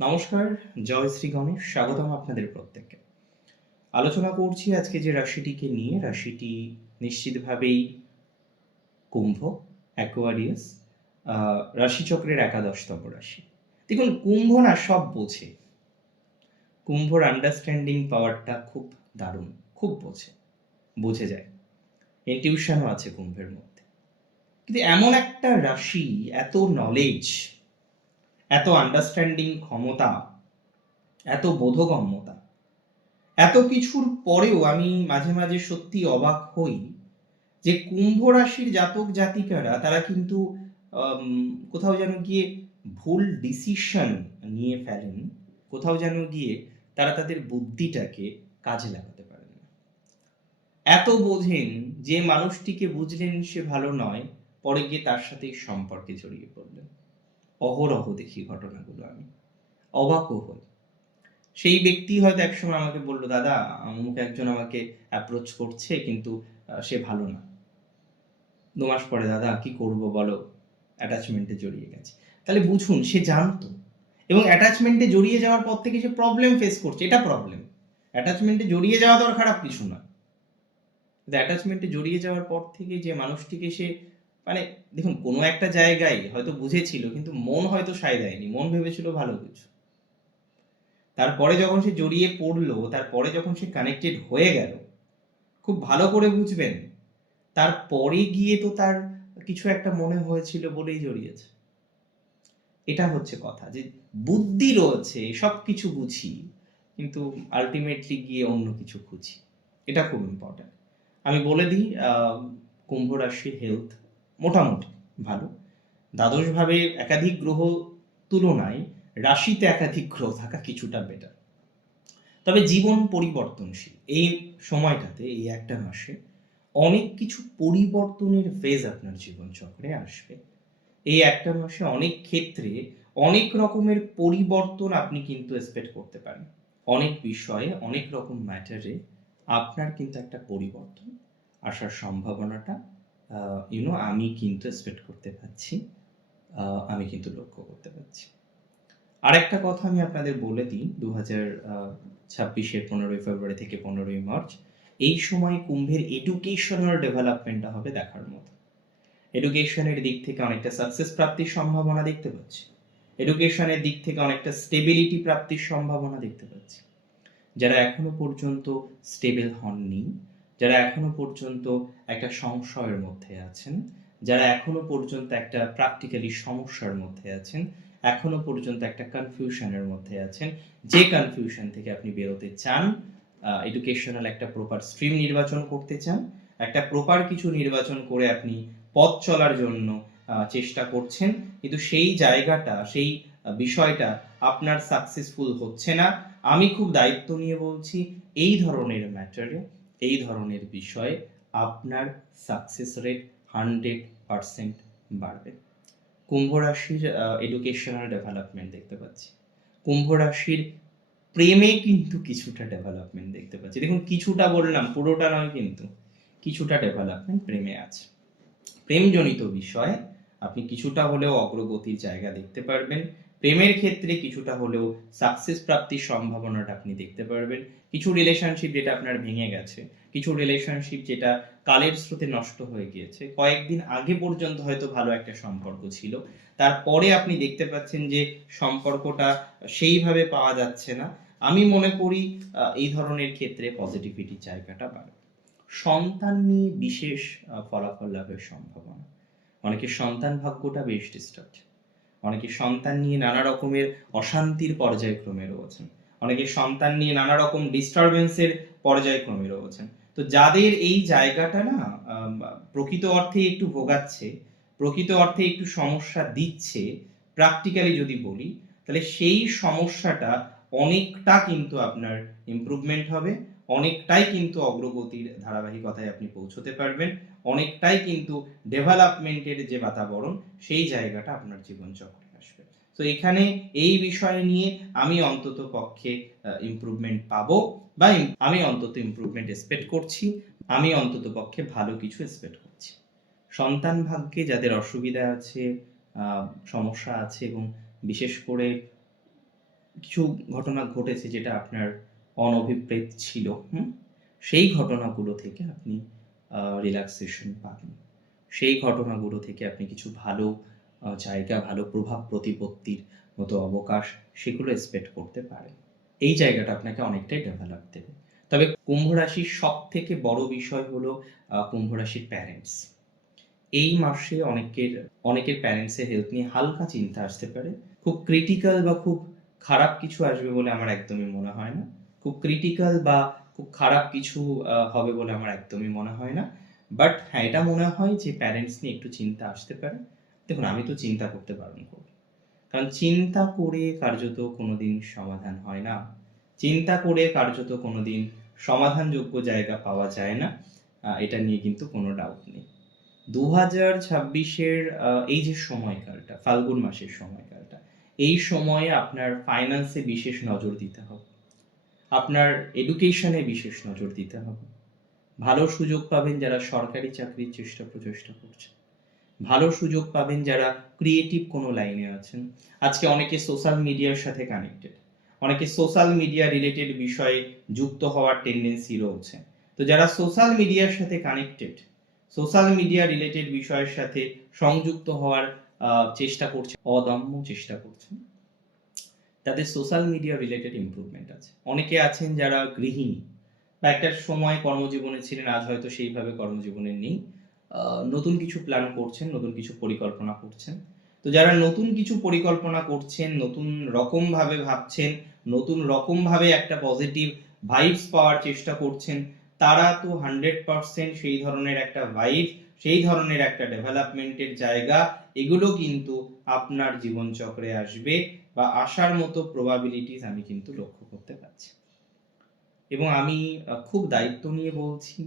নমস্কার, জয় শ্রী গণেশ, স্বাগতম আপনাদের প্রত্যেককে। আলোচনা করছি আজকে যে রাশিটিকে নিয়ে। রাশিটি নিশ্চিতভাবেই কুম্ভ অ্যাকোয়ারিয়াস রাশিচক্রের একাদশতম রাশি। দেখুন, কুম্ভ না সব বোঝে। কুম্ভর আন্ডারস্ট্যান্ডিং পাওয়ারটা খুব দারুণ, খুব বোঝে। বুঝে যায়। ইনটিউশনও আছে কুম্ভের মধ্যে। কিন্তু এমন একটা রাশি, এত নলেজ এত আন্ডারস্ট্যান্ডিং ক্ষমতা, এত বোধগম্যতা। এত কিছুর পরেও আমি মাঝে মাঝে সত্যি অবাক হই যে কুম্ভ রাশির জাতক জাতিকারা, তারা কিন্তু কোথাও যেন গিয়ে ভুল ডিসিশন নিয়ে ফেলেন, কোথাও যেন গিয়ে তারা তাদের বুদ্ধিটাকে কাজে লাগাতে পারেন না। এত বোঝেন যে মানুষটিকে বুঝলেন সে ভালো নয়, পরে গিয়ে তার সাথে সম্পর্কে জড়িয়ে পড়লেন। অহরহ দেখি ঘটনাগুলো আমি। অবাকও হই। সেই ব্যক্তি হয়তো একসময় আমাকে বলল, দাদা, অমুক একজন আমাকে অ্যাপ্রোচ করছে, কিন্তু সে ভালো না। দু মাস পরে, দাদা, কি করব বলো? অ্যাটাচমেন্টে জড়িয়ে গেছে। তাহলে বুঝুন, সে জানতো। এবং অ্যাটাচমেন্টে জড়িয়ে যাওয়ার পর থেকে সে প্রবলেম ফেস করছে। এটা প্রবলেম অ্যাটাচমেন্টে জড়িয়ে যাওয়া তো আর খারাপ কিছু না। অ্যাটাচমেন্টে জড়িয়ে যাওয়ার পর থেকে যে মানুষটিকে সে মানে দেখুন, কোনো একটা জায়গায় হয়তো বুঝেছিল, কিন্তু মন হয়তো সায় দেয়নি, মন ভেবেছিল ভালো কিছু। তারপরে যখন সে জড়িয়ে পড়ল, তারপরে যখন সে কানেক্টেড হয়ে গেল, খুব ভালো করে বুঝবেন, তারপরে গিয়ে তো তার কিছু একটা মনে হয়েছিল বলেই জড়িয়েছে। এটা হচ্ছে কথা যে, বুদ্ধি রয়েছে, সব কিছু বুঝি, কিন্তু আলটিমেটলি গিয়ে অন্য কিছু খুঁজি। এটা খুব ইম্পর্ট্যান্ট আমি বলে দিই কুম্ভ রাশির হেলথ মোটামুটি ভালো। দ্বাদশভাবে একাধিক গ্রহ তুলনায় রাশিতে একাধিক গ্রহ থাকা কিছুটা বেটার তবে জীবন পরিবর্তনশীল। এই সময়টাতে, এই একটা মাসে অনেক কিছু পরিবর্তনের ফেজ আপনার জীবন চক্রে আসবে। এই একটা মাসে অনেক ক্ষেত্রে অনেক রকমের পরিবর্তন আপনি কিন্তু এক্সপেক্ট করতে পারেন। অনেক বিষয়ে, অনেক রকম ম্যাটারে আপনার কিন্তু একটা পরিবর্তন আসার সম্ভাবনাটা ইউনো আমি কিন্তু এক্সপেক্ট করতে পারছি আমি কিন্তু লক্ষ্য করতে পারছি। আরেকটা কথা আমি আপনাদের বলে দিই দু হাজার ছাব্বিশের পনেরোই ফেব্রুয়ারি থেকে পনেরোই মার্চ, এই সময় কুম্ভের এডুকেশনাল ডেভেলপমেন্টটা হবে দেখার মতো। এডুকেশনের দিক থেকে অনেকটা সাকসেস প্রাপ্তির সম্ভাবনা দেখতে পাচ্ছি। এডুকেশনের দিক থেকে অনেকটা স্টেবিলিটি প্রাপ্তির সম্ভাবনা দেখতে পাচ্ছি। যারা এখনও পর্যন্ত স্টেবল হননি যারা এখনও পর্যন্ত একটা সংশয়ের মধ্যে আছেন, যারা এখনও পর্যন্ত একটা প্র্যাকটিক্যালি সমস্যার মধ্যে আছেন, এখনও পর্যন্ত একটা কনফিউশনের মধ্যে আছেন, যে কনফিউশন থেকে আপনি বেরোতে চান এডুকেশনাল একটা প্রপার স্ট্রিম নির্বাচন করতে চান, একটা প্রপার কিছু নির্বাচন করে আপনি পথ চলার জন্য চেষ্টা করছেন, কিন্তু সেই জায়গাটা, সেই বিষয়টা আপনার সাকসেসফুল হচ্ছে না। আমি খুব দায়িত্ব নিয়ে বলছি, এই ধরনের ম্যাটারে এই ধরনের বিষয়ে আপনার সাকসেস রেট হান্ড্রেড পারসেন্ট বাড়বে। কুম্ভ রাশির এডুকেশনাল ডেভেলপমেন্ট দেখতে পাচ্ছি। কুম্ভ রাশির প্রেমে কিন্তু কিছুটা ডেভেলপমেন্ট দেখতে পাচ্ছি। দেখুন, কিছুটা বললাম, পুরোটা নয় কিন্তু কিছুটা ডেভেলপমেন্ট প্রেমে আছে। প্রেমজনিত বিষয়ে, আপনি কিছুটা হলেও অগ্রগতির জায়গা দেখতে পারবেন। প্রেমের ক্ষেত্রে কিছুটা হলেও সাকসেস প্রাপ্তির সম্ভাবনাটা আপনি দেখতে পারবেন। কিছু রিলেশনশিপ যেটা আপনার ভেঙে গেছে, কিছু রিলেশনশিপ যেটা কালের স্রোতে নষ্ট হয়ে গিয়েছে। কয়েকদিন আগে পর্যন্ত হয়তো ভালো একটা সম্পর্ক ছিল। তারপরে আপনি দেখতে পাচ্ছেন যে সম্পর্কটা সেইভাবে পাওয়া যাচ্ছে না। আমি মনে করি এই ধরনের ক্ষেত্রে পজিটিভিটির জায়গাটা বাড়বে সন্তান নিয়ে বিশেষ ফলাফল লাভের সম্ভাবনা। অনেকে সন্তান ভাগ্যটা বেশ ডিস্টার্ব অনেকে সন্তান নিয়ে নানা রকমের অশান্তির পর্যায়ক্রমে রয়েছেন। অনেকে সন্তান নিয়ে নানা রকম ডিস্টারবেন্সের পর্যায়ক্রমে রয়েছেন। তো যাদের এই জায়গাটা না প্রকৃত অর্থে একটু ভোগাচ্ছে, প্রকৃত অর্থে একটু সমস্যা দিচ্ছে প্র্যাকটিক্যালি যদি বলি, তাহলে সেই সমস্যাটা অনেকটা কিন্তু আপনার ইমপ্রুভমেন্ট হবে। অনেকটাই কিন্তু অগ্রগতির ধারাবাহিকতায় আপনি পৌঁছতে পারবেন, অনেকটাই কিন্তু ডেভেলপমেন্টের যে বাতাবরণ, সেই জায়গাটা আপনার জীবনচক্রে আসবে। তো এখানে এই বিষয় নিয়ে আমি অন্তত পক্ষে ইমপ্রুভমেন্ট পাবো বা আমি অন্তত ইমপ্রুভমেন্ট এক্সপেক্ট করছি, আমি অন্তত পক্ষে ভালো কিছু এক্সপেক্ট করছি। সন্তান ভাগ্যে যাদের অসুবিধা আছে সমস্যা আছে এবং বিশেষ করে কিছু ঘটনা ঘটেছে যেটা আপনার অনভিপ্রেত ছিল, হুম? সেই ঘটনাগুলো থেকে আপনি রিল্যাক্সেশন পাবেন। সেই ঘটনাগুলো থেকে আপনি কিছু ভালো জায়গা, ভালো প্রভাব প্রতিপত্তির মতো অবকাশ সেগুলো এক্সপেক্ট করতে পারেন। এই জায়গাটা আপনাকে অনেকটাই ডেভেলপ দেবে। তবে কুম্ভ রাশির সব থেকে বড় বিষয় হলো কুম্ভ রাশির প্যারেন্টস এই মাসে অনেকের অনেকের প্যারেন্টসের হেলথ নিয়ে হালকা চিন্তা আসতে পারে। খুব ক্রিটিক্যাল বা খুব খারাপ কিছু আসবে বলে আমার একদমই মনে হয় না। খুব ক্রিটিক্যাল বা খুব খারাপ কিছু হবে বলে আমার একদমই মনে হয় না। বাট হ্যাঁ এটা মনে হয় যে প্যারেন্টস নিয়ে একটু চিন্তা আসতে পারে। দেখুন, আমি তো চিন্তা করতে বারণ করব কারণ চিন্তা করে কার্যত কোনোদিন সমাধান হয় না। চিন্তা করে কার্যত কোনোদিন সমাধানযোগ্য জায়গা পাওয়া যায় না। এটা নিয়ে কিন্তু কোনো ডাউট নেই। দু হাজার ছাব্বিশের এই যে সময়কালটা, ফাল্গুন মাসের সময়কালটা, এই সময়ে আপনার ফাইন্যান্সে বিশেষ নজর দিতে হবে। আপনার এডুকেশনে বিশেষ নজর দিতে হবে। ভালো সুযোগ পাবেন যারা সরকারি চাকরির চেষ্টা প্রচেষ্টা করছে ভালো সুযোগ পাবেন যারা ক্রিয়েটিভ কোনো লাইনে আছেন। আজকে অনেকে সোশ্যাল মিডিয়ার সাথে কানেক্টেড অনেকে সোশ্যাল মিডিয়া রিলেটেড বিষয়ে যুক্ত হওয়ার টেন্ডেন্সি রয়েছে। তো যারা সোশ্যাল মিডিয়ার সাথে কানেক্টেড সোশ্যাল মিডিয়া রিলেটেড বিষয়ের সাথে সংযুক্ত হওয়ার চেষ্টা করছে অদম্য চেষ্টা করছেন তাদের সোশ্যাল মিডিয়া রিলেটেড ইমপ্রুভমেন্ট আছে। অনেকে আছেন যারা গৃহিণী, বা একটা সময় কর্মজীবনে ছিলেন, আজ হয়তো সেইভাবে কর্মজীবনে নেই। নতুন কিছু প্ল্যান করছেন, নতুন কিছু পরিকল্পনা করছেন। তো যারা নতুন কিছু পরিকল্পনা করছেন, নতুন রকমভাবে ভাবছেন, নতুন রকমভাবে একটা পজিটিভ ভাইবস পাওয়ার চেষ্টা করছেন, তারা তো হান্ড্রেড পার্সেন্ট সেই ধরনের একটা ভাইব সেই ধরনের একটা ডেভেলপমেন্টের জায়গা, এগুলো কিন্তু আপনার জীবনচক্রে আসবে। বা আসার মতো প্রবাবিলিটিস আমি কিন্তু লক্ষ্য করতে পারছি। এবং আমি খুব দায়িত্ব নিয়ে বলছি,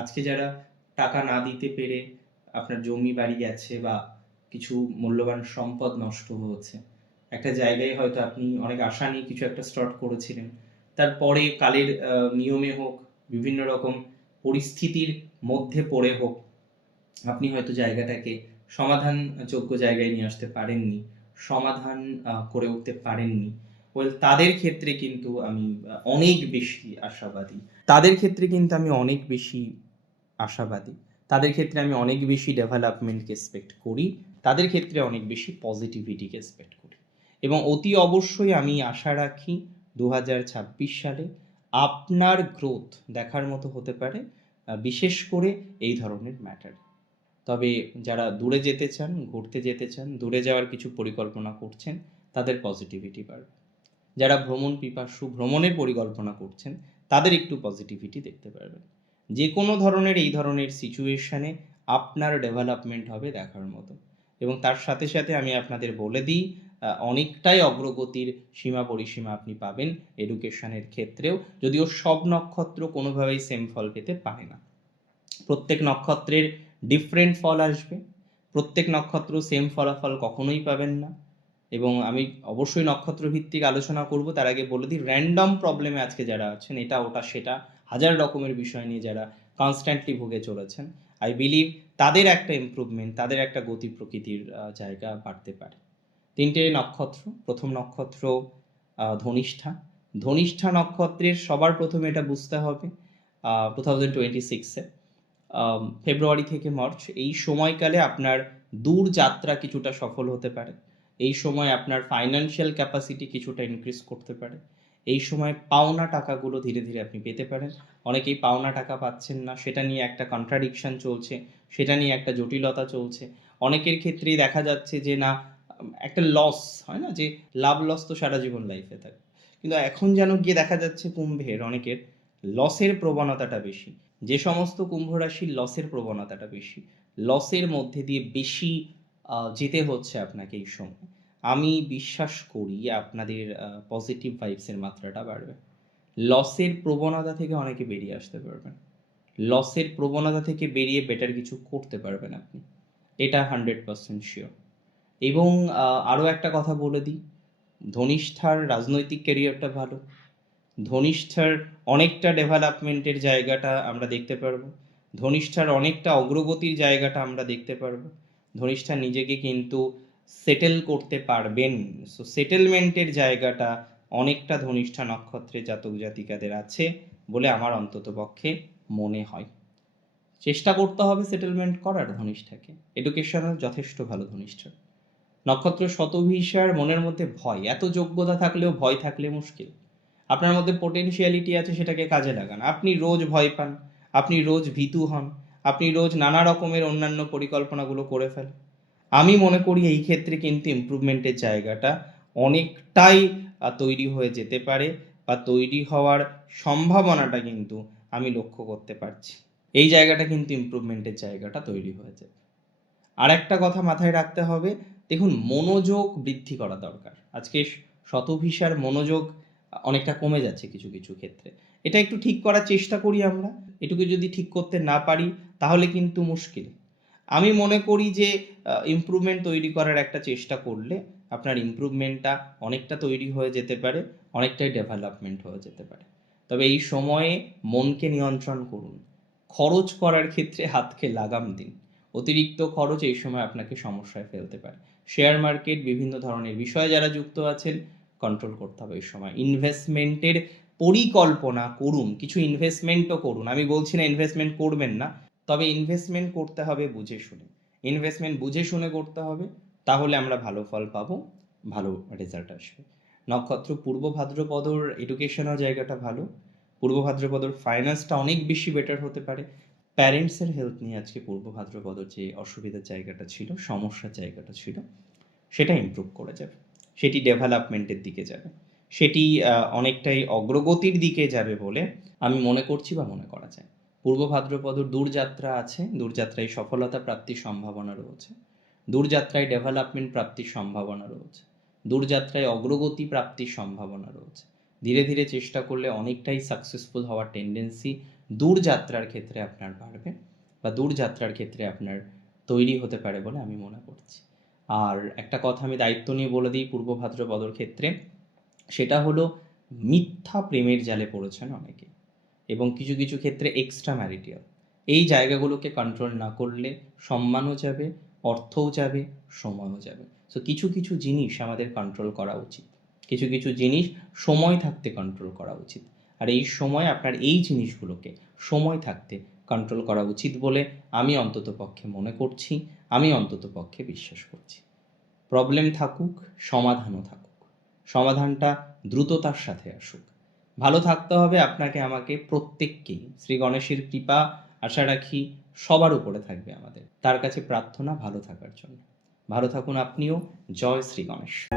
আজকে যারা টাকা না দিতে পেরে আপনার জমি বাড়ি গেছে বা কিছু মূল্যবান সম্পদ নষ্ট হয়েছে, একটা জায়গায় হয়তো আপনি অনেক আশা নিয়ে কিছু একটা স্টার্ট করেছিলেন, তারপরে কালের নিয়মে হোক, বিভিন্ন রকম পরিস্থিতির মধ্যে পড়ে হোক, আপনি হয়তো জায়গাটাকে সমাধানযোগ্য জায়গায় নিয়ে আসতে পারেননি। সমাধান করে উঠতে পারেননি। ওয়েল, তাদের ক্ষেত্রে কিন্তু আমি অনেক বেশি আশাবাদী। তাদের ক্ষেত্রে কিন্তু আমি অনেক বেশি আশাবাদী। তাদের ক্ষেত্রে আমি অনেক বেশি ডেভেলপমেন্টকে এক্সপেক্ট করি। তাদের ক্ষেত্রে অনেক বেশি পজিটিভিটিকে এক্সপেক্ট করি। এবং অতি অবশ্যই আমি আশা রাখি দু হাজার ছাব্বিশ সালে আপনার গ্রোথ দেখার মতো হতে পারে বিশেষ করে এই ধরনের ম্যাটার। তবে যারা দূরে যেতে চান, ঘুরতে যেতে চান, দূরে যাওয়ার কিছু পরিকল্পনা করছেন, তাদের পজিটিভিটি বাড়বে। যারা ভ্রমণ পিপাসু ভ্রমণের পরিকল্পনা করছেন, তাদের একটু পজিটিভিটি দেখতে পারবেন। যে কোনো ধরনের, এই ধরনের সিচুয়েশনে আপনার ডেভেলপমেন্ট হবে দেখার মতো। এবং তার সাথে সাথে আমি আপনাদের বলে দিই অনেকটাই অগ্রগতির সীমা পরিসীমা আপনি পাবেন এডুকেশনের ক্ষেত্রেও, যদিও সব নক্ষত্র কোনোভাবেই সেম ফল পেতে পারে না। প্রত্যেক নক্ষত্রের ডিফারেন্ট ফল আসবে। প্রত্যেক নক্ষত্র সেম ফলাফল কখনোই পাবেন না। এবং আমি অবশ্যই নক্ষত্র ভিত্তিক আলোচনা করব। তার আগে বলে দিই র্যান্ডম প্রবলেমে আজকে যারা আছেন, এটা, ওটা, সেটা, হাজার রকমের বিষয় নিয়ে যারা কনস্ট্যান্টলি ভুগে চলেছেন আই বিলিভ তাদের একটা ইমপ্রুভমেন্ট তাদের একটা গতি প্রকৃতির জায়গা বাড়তে পারে। তিনটে নক্ষত্র, প্রথম নক্ষত্র ধনিষ্ঠা। ধনিষ্ঠা নক্ষত্রের সবার প্রথমে এটা বুঝতে হবে টু থাউজেন্ড টোয়েন্টি সিক্সে ফেব্রুয়ারি থেকে মার্চ, এই সময়কালে আপনার দূর যাত্রা কিছুটা সফল হতে পারে। এই সময় আপনার ফাইন্যান্সিয়াল ক্যাপাসিটি কিছুটা ইনক্রিজ করতে পারে। এই সময় পাওনা টাকাগুলো ধীরে ধীরে আপনি পেতে পারেন। অনেকেই পাওনা টাকা পাচ্ছেন না, সেটা নিয়ে একটা কন্ট্রাডিকশন চলছে, সেটা নিয়ে একটা জটিলতা চলছে। অনেকের ক্ষেত্রেই দেখা যাচ্ছে যে না, একটা লস হয় না? যে লাভ লস তো সারা জীবন লাইফে থাকে। কিন্তু এখন যেন গিয়ে দেখা যাচ্ছে কুম্ভের, অনেকের লসের প্রবণতাটা বেশি। যে সমস্ত কুম্ভ রাশির লসের প্রবণতাটা বেশি লসের মধ্যে দিয়ে বেশি যেতে হচ্ছে আপনাকে এই সময়। আমি বিশ্বাস করি আপনাদের পজিটিভ ভাইবসের মাত্রাটা বাড়বে। লসের প্রবণতা থেকে অনেকে বেরিয়ে আসতে পারবেন। লসের প্রবণতা থেকে বেরিয়ে বেটার কিছু করতে পারবেন আপনি। এটা হান্ড্রেড পার্সেন্ট শিওর এবং আরও একটা কথা বলে দিই, ধনিষ্ঠার রাজনৈতিক ক্যারিয়ারটা ভালো। ধনিষ্ঠার অনেকটা ডেভেলপমেন্টের জায়গাটা আমরা দেখতে পারব। ধনিষ্ঠার অনেকটা অগ্রগতির জায়গাটা আমরা দেখতে পারব। ধনিষ্ঠা নিজেকে কিন্তু সেটেল করতে পারবেন। সো সেটেলমেন্টের জায়গাটা অনেকটা ধনিষ্ঠা নক্ষত্রে জাতক জাতিকাদের আছে বলে আমার অন্তত পক্ষে মনে হয়। চেষ্টা করতে হবে সেটেলমেন্ট করার ধনিষ্ঠাকে। এডুকেশনাল যথেষ্ট ভালো ধনিষ্ঠা। নক্ষত্র শতভিসার মনের মধ্যে ভয়। এত যোগ্যতা থাকলেও ভয় থাকলে মুশকিল। আপনার মধ্যে পোটেনশিয়ালিটি আছে সেটাকে কাজে লাগান। আপনি রোজ ভয় পান, আপনি রোজ ভীতু হন, আপনি রোজ নানা রকমের অন্যান্য পরিকল্পনাগুলো করে ফেলেন। আমি মনে করি এই ক্ষেত্রে কিন্তু ইমপ্রুভমেন্টের জায়গাটা অনেকটাই তৈরি হয়ে যেতে পারে বা তৈরি হওয়ার সম্ভাবনাটা কিন্তু আমি লক্ষ্য করতে পারছি। এই জায়গাটা কিন্তু ইমপ্রুভমেন্টের জায়গাটা তৈরি হয়ে যাবে। আর একটা কথা মাথায় রাখতে হবে, দেখুন মনোযোগ বৃদ্ধি করা দরকার। আজকে শতভিসার মনোযোগ অনেকটা কমে যাচ্ছে কিছু কিছু ক্ষেত্রে। এটা একটু ঠিক করার চেষ্টা করি আমরা। এটুকু যদি ঠিক করতে না পারি, তাহলে কিন্তু মুশকিল। আমি মনে করি যে ইমপ্রুভমেন্ট তৈরি করার একটা চেষ্টা করলে আপনার ইমপ্রুভমেন্টটা অনেকটা তৈরি হয়ে যেতে পারে, অনেকটাই ডেভেলপমেন্ট হয়ে যেতে পারে। তবে এই সময়ে মনকে নিয়ন্ত্রণ করুন। খরচ করার ক্ষেত্রে হাতকে লাগাম দিন। অতিরিক্ত খরচ এই সময় আপনাকে সমস্যায় ফেলতে পারে। শেয়ার মার্কেট, বিভিন্ন ধরনের বিষয়ে যারা যুক্ত আছেন কন্ট্রোল করতে হবে এই সময়। ইনভেস্টমেন্টের পরিকল্পনা করুন, কিছু ইনভেস্টমেন্টও করুন। আমি বলছি না ইনভেস্টমেন্ট করবেন না, তবে ইনভেস্টমেন্ট করতে হবে বুঝে শুনে। ইনভেস্টমেন্ট বুঝে শুনে করতে হবে, তাহলে আমরা ভালো ফল পাবো, ভালো রেজাল্ট আসবে। নক্ষত্র পূর্ব ভাদ্রপদর এডুকেশনাল জায়গাটা ভালো, পূর্ব ভাদ্রপদর ফাইন্যান্সটা অনেক বেশি বেটার হতে পারে। প্যারেন্টসের হেলথ নিয়ে আজকে পূর্ব ভাদ্রপদর যে অসুবিধার জায়গাটা ছিল, সমস্যার জায়গাটা ছিল, সেটা ইমপ্রুভ করে যাবে। সেটি ডেভেলপমেন্টের দিকে যাবে। সেটি অনেকটাই অগ্রগতির দিকে যাবে বলে আমি মনে করছি বা মনে করা যায়। পূর্ব ভাদ্রপদর দূরযাত্রা আছে, দূরযাত্রায় সফলতা প্রাপ্তির সম্ভাবনা রয়েছে। দূরযাত্রায় ডেভেলপমেন্ট প্রাপ্তির সম্ভাবনা রয়েছে। দূরযাত্রায় অগ্রগতি প্রাপ্তির সম্ভাবনা রয়েছে। ধীরে ধীরে চেষ্টা করলে অনেকটাই সাকসেসফুল হওয়ার টেন্ডেন্সি দূরযাত্রার ক্ষেত্রে আপনার বাড়বে বা দূরযাত্রার ক্ষেত্রে আপনার তৈরি হতে পারে বলে আমি মনে করছি। আর একটা কথা আমি দায়িত্ব নিয়ে বলে দিই পূর্ব ভাদ্রপদর ক্ষেত্রে, সেটা হলো মিথ্যা প্রেমের জালে পড়েছেন অনেকে এবং কিছু কিছু ক্ষেত্রে এক্সট্রা ম্যারিটিয়াল এই জায়গাগুলোকে কন্ট্রোল না করলে সম্মানও যাবে, অর্থও যাবে, সময়ও যাবে। সো কিছু কিছু জিনিস আমাদের কন্ট্রোল করা উচিত। কিছু কিছু জিনিস সময় থাকতে কন্ট্রোল করা উচিত। আর এই সময় আপনার এই জিনিসগুলোকে সময় থাকতে কন্ট্রোল করা উচিত বলে আমি অন্তত পক্ষে মনে করছি, আমি অন্তত পক্ষে বিশ্বাস করছি। প্রবলেম থাকুক, সমাধানও থাকুক। সমাধানটা দ্রুততার সাথে আসুক। ভালো থাকতে হবে আপনাকে, আমাকে প্রত্যেককেই। শ্রী গণেশের কৃপা, আশা রাখি সবার উপরে থাকবে আমাদের। তার কাছে প্রার্থনা ভালো থাকার জন্য। ভালো থাকুন আপনিও। জয় শ্রী গণেশ।